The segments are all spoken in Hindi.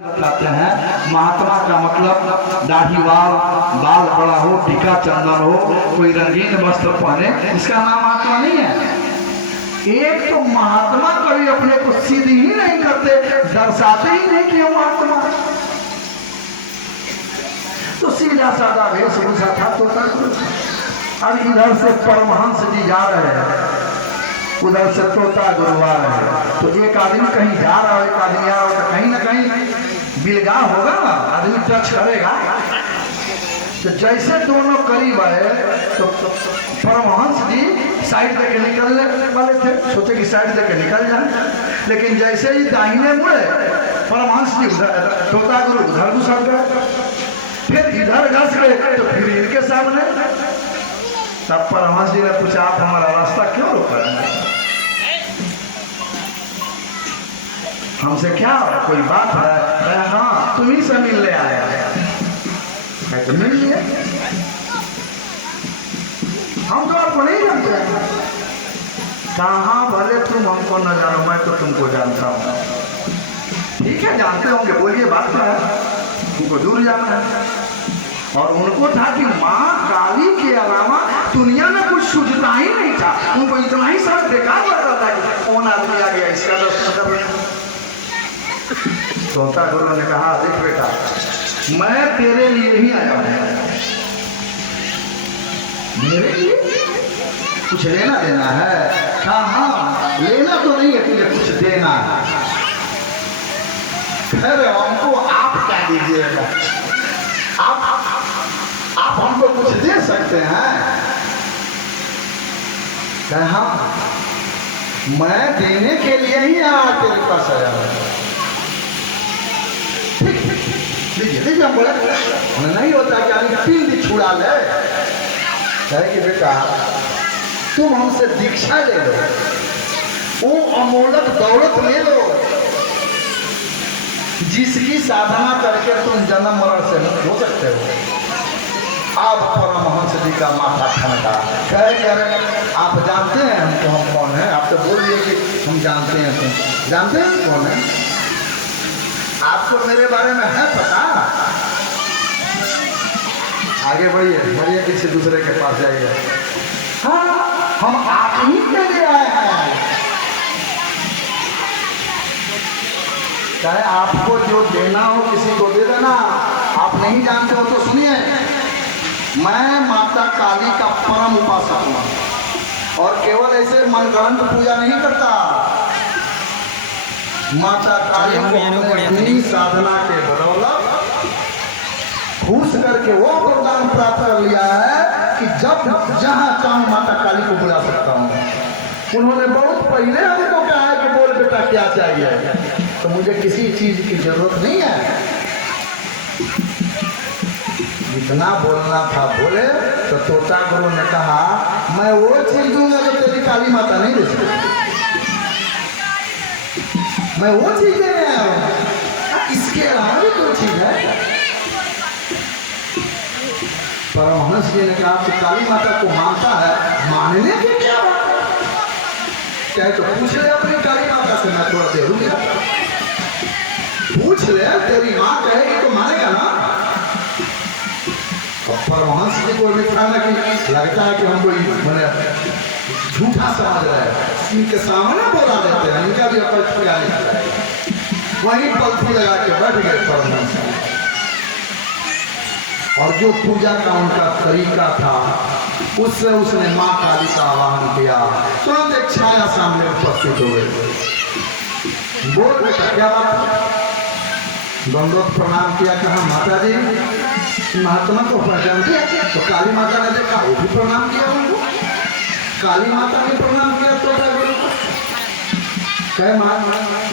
बताते हैं महात्मा का मतलब दाढ़ी बाल बड़ा हो, टीका चंदन हो, कोई रंगीन वस्त्र पहने, इसका नाम महात्मा नहीं है। एक तो महात्मा कभी अपने को सिद्ध ही नहीं करते, दर्शाते ही नहीं कि महात्मा। तो सीधा साधा वेशभूषा था तो अब इधर से परमहंस जी जा रहे हैं, उधर से तोता गुरुआ रहे हैं। तो एक आदमी कहीं जा रहा है, एक आदमी आ रहा है, तो कहीं ना कहीं बिलगा होगा ना, आदमी टच करेगा। तो जैसे दोनों करीब आए तो परमहंस जी साइड देके निकलने वाले थे, सोचे कि साइड देके निकल जाए, लेकिन जैसे ही दाहिने मुड़े परमहंस जी उधर, तोता गुरु उधर घुस गए, फिर इधर घस गए तो फिर इनके सामने। तब परमहंस जी ने पूछा, आप हमारा रास्ता क्यों रोक रहे हैं? हमसे क्या कोई बात है? हाँ, तुम्ही से मिलने आया है। तो मिल लिए, हम तो आपको नहीं जानते। कहाँ भले तुम हमको न जानो, मैं तो तुमको जानता हूँ। ठीक है, जानते होंगे, बोलिए बात क्या है, तुमको दूर जाना है। और उनको था कि माँ काली के अलावा दुनिया में कुछ सूझता ही नहीं था। उनको इतना ही सब बेकार लगता था कि कौन आदमी आ गया, इसका दर्शन कर। तोता गुरु ने कहा, देख बेटा, मैं तेरे लिए ही आया हूं। मेरे लिए कुछ लेना देना है? हाँ, लेना तो नहीं है, तुझे कुछ देना है। अरे हमको आप क्या दीजिएगा? आप हमको कुछ दे सकते हैं? कहा, मैं देने के लिए ही यहाँ तेरे पास आया हूँ। लीजिए हम बोले, नहीं होता कि आदमी पिंड छुड़ा ले। कहे कि बेटा, तुम हमसे दीक्षा ले लो, वो अमोलक दौलत ले लो जिसकी साधना करके तुम जन्म मरण से मुक्त हो सकते हो। अब परमहंस जी का माथा ठनका। कहे आप जानते हैं हमको, हम कौन है? आप तो बोल दिए कि हम जानते हैं। तुम जानते हैं कौन है? आपको मेरे बारे में है पता? आगे बढ़िए, किसी दूसरे के पास जाइए। हाँ, हम आप ही के लिए आए हैं। चाहे आपको जो देना हो किसी को दे देना। आप नहीं जानते हो तो सुनिए, मैं माता काली का परम उपासक हूँ और केवल ऐसे मनगढ़ंत पूजा नहीं करता। माता काली को अपनी साधना के बदौलत घूस करके वो वरदान प्राप्त कर लिया है कि जब जहाँ चाहूँ माता काली को बुला सकता हूँ। उन्होंने बहुत पहले हमको कहा है कि बोल बेटा क्या चाहिए, तो मुझे किसी चीज की जरूरत नहीं है। जितना बोलना था बोले। तो तोता गुरु ने कहा, मैं वो चीज दूंगा जो तेरी काली माता नहीं दे सकती। मैं वो चीज देने आया हूं, इसके अलावा भी कोई चीज है? परमहंस जी ने कहा कि काली माता को मानता है, मानने की क्या बात है? क्या तो पूछ ले अपनी काली माता से, मैं थोड़ा देर रुक जाता। पूछ ले, तेरी माँ कहेगी तो मानेगा ना। परमहंस जी को लिखा ना कि लगता है कि हम कोई मैंने झूठा समझ रहे हैं, इनके सामने बोला देते हैं, इनका भी अकल खुला नहीं। वहीं पलथी लगा के बैठ गए परमहंस। और जो पूजा का उनका तरीका था, उससे उसने माँ काली का आवाहन किया। तुरंत एक छाया सामने उपस्थित हो गई। बोल बेटा क्या बात? दंडोत प्रणाम किया। कहा, माता जी महात्मा को पहचानते हैं? तो काली माता ने देखा, वो भी प्रणाम किया उनको। काली माता ने प्रणाम किया तो कहे,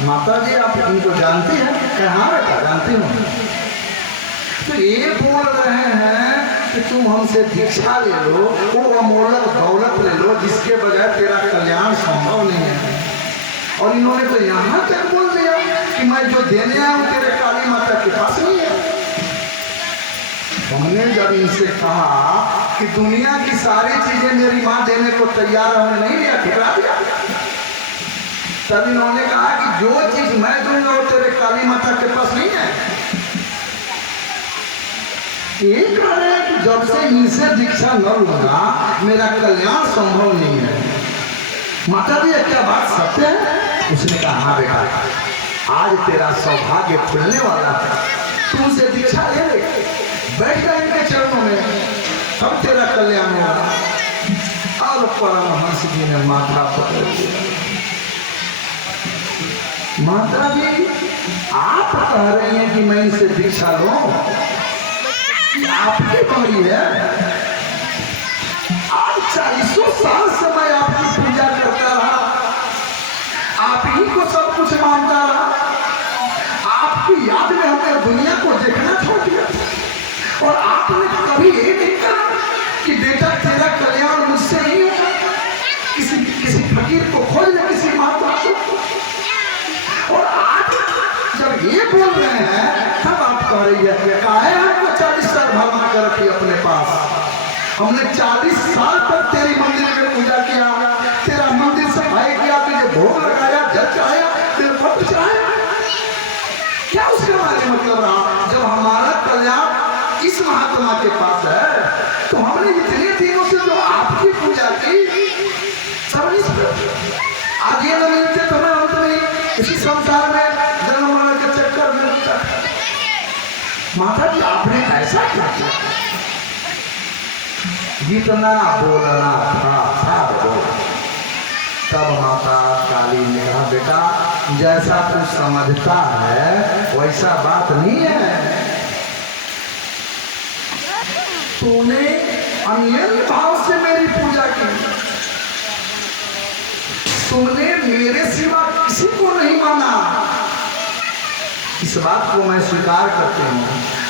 माता जी आप उनको जानती हैं? कहे, हाँ बेटा जानती हूँ। तो ये बोल रहे हैं कि तुम हमसे दीक्षा ले लो, वो अमोलक दौलत ले लो जिसके बगैर तेरा कल्याण संभव नहीं है। और इन्होंने तो यहाँ तक बोल दिया कि मैं जो देने आया हूँ तेरे काली माता के पास नहीं है। हमने जब इनसे कहा कि दुनिया की सारी चीजें मेरी माँ देने को तैयार है, हमने नहीं लिया, ठुकरा दिया। तब इन्होंने कहा कि जो चीज मैं दूंगा वो तेरे काली माता के पास नहीं है। ये कह रहे हैं कि जब से इनसे दीक्षा न लूंगा मेरा कल्याण संभव नहीं है। माता जी क्या बात सत्य है? उसने कहा हाँ बेटा, आज तेरा सौभाग्य खुलने वाला है, तू उनसे दीक्षा ले ले, बैठ जा इनके चरणों में, तब तेरा कल्याण होगा। अब परमहंस जी ने माथा पकड़ लिया। माता जी आप कह रही हैं कि मैं इनसे दीक्षा लूं, आपकी बारी है। आज 40 साल से मैं आपकी पूजा करता रहा, आप ही को सब कुछ मानता रहा, आपकी याद में हमने दुनिया को देखना छोड़ दिया, और आपने कभी ये नहीं कहा कि बेटा तेरा कल्याण मुझसे नहीं होगा, किसी फकीर को खोज ले, किसी माता को। और आज जब ये बोल रहे हैं तब आप कह रही है काहे हमको 40 साल भरमा कर रखी अपने पास। हमने 40 साल तक तेरी मंदिर में पूजा किया, तेरा मंदिर सफाई किया, तुझे भोग लगाया, जल चढ़ाया, तेरे पट चढ़ाया, क्या उसके बारे में मतलब रहा? जब हमारा कल्याण इस महात्मा के पास है तो हमने इतने दिनों से जो आपकी पूजा की सब इस आज ये न मिलते तो मैं अंत में इसी संसार में जन्म मरण के चक्कर में उठता। माता जी आपने ऐसा क्या किया? जितना बोलना था बोला। तब माता काली ने कहा बेटा जैसा तू समझता है वैसा बात नहीं है। तूने अन्य भाव से मेरी पूजा की, तुमने मेरे सिवा किसी को नहीं माना। इस बात को मैं स्वीकार करती हूँ,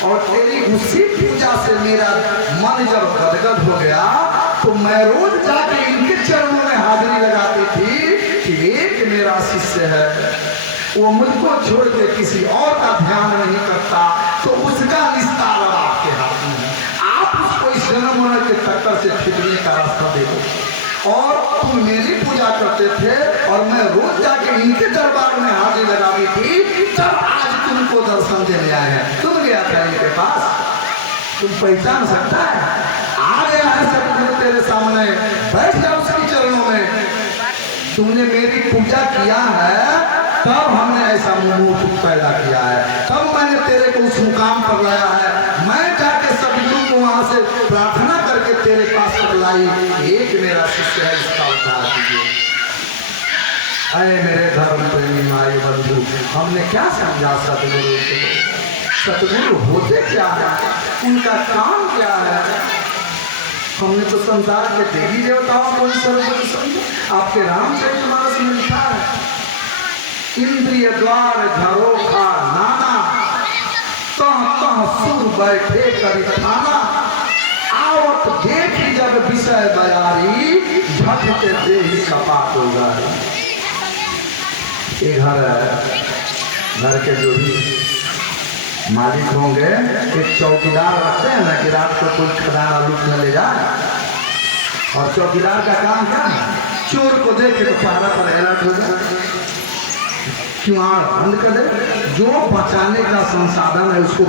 और तेरी उसी पूजा से मेरा मन जब गदगद हो गया तो मैं रोज जाके इनके चरणों में हाजिरी लगाती थी कि एक मेरा शिष्य है, वो मुझको छोड़ के किसी और का ध्यान नहीं करता, तो उसका निस्तार आपके हाथ में है। आप उसको इस जन्म मरण के चक्कर से छूटने का रास्ता दे दो। और तुम मेरी पूजा करते थे और मैं रोज जाके इनके दरबार में हाजिरी लगाती थी, तब आज तुमको दर्शन देने आए हैं। तुम गया था इनके पास, तुम पहचान सकता है? आ गया है सतगुरु तेरे सामने, बैठ जाओ उसके चरणों में। तुमने मेरी पूजा किया है तब हमने ऐसा मुंह पैदा किया है, तब मैंने तेरे को उस मुकाम पर लाया है। मैं जाके सतगुरु को वहां से प्रार्थना करके तेरे पास लाई, एक मेरा शिष्य है, इसका उद्धार कीजिए। अरे मेरे धर्म प्रेमी माई बंधु, हमने क्या समझा सतगुरु को? सतगुरु होते क्या है, उनका काम क्या है? हमने तो संसार के देवी देवताओं को सर्वोच्च समझा। आपके रामचरितमानस में लिखा है इंद्रिय द्वार झरोखा नाना, कह कह सुर बैठे करी थाना, आवत देखी जब विषय बयारी, झट के देही कपाट हो गए। ये घर है, घर के जो भी मालिक होंगे एक चौकीदार रखते हैं ना कि रात को कोई खजाना लूट न ले जाए, और चौकीदार का काम क्या है? चोर को देखे तो पहरा पर अलर्ट हो जाए, किवाड़ बंद कर दे, जो बचाने का संसाधन है उसको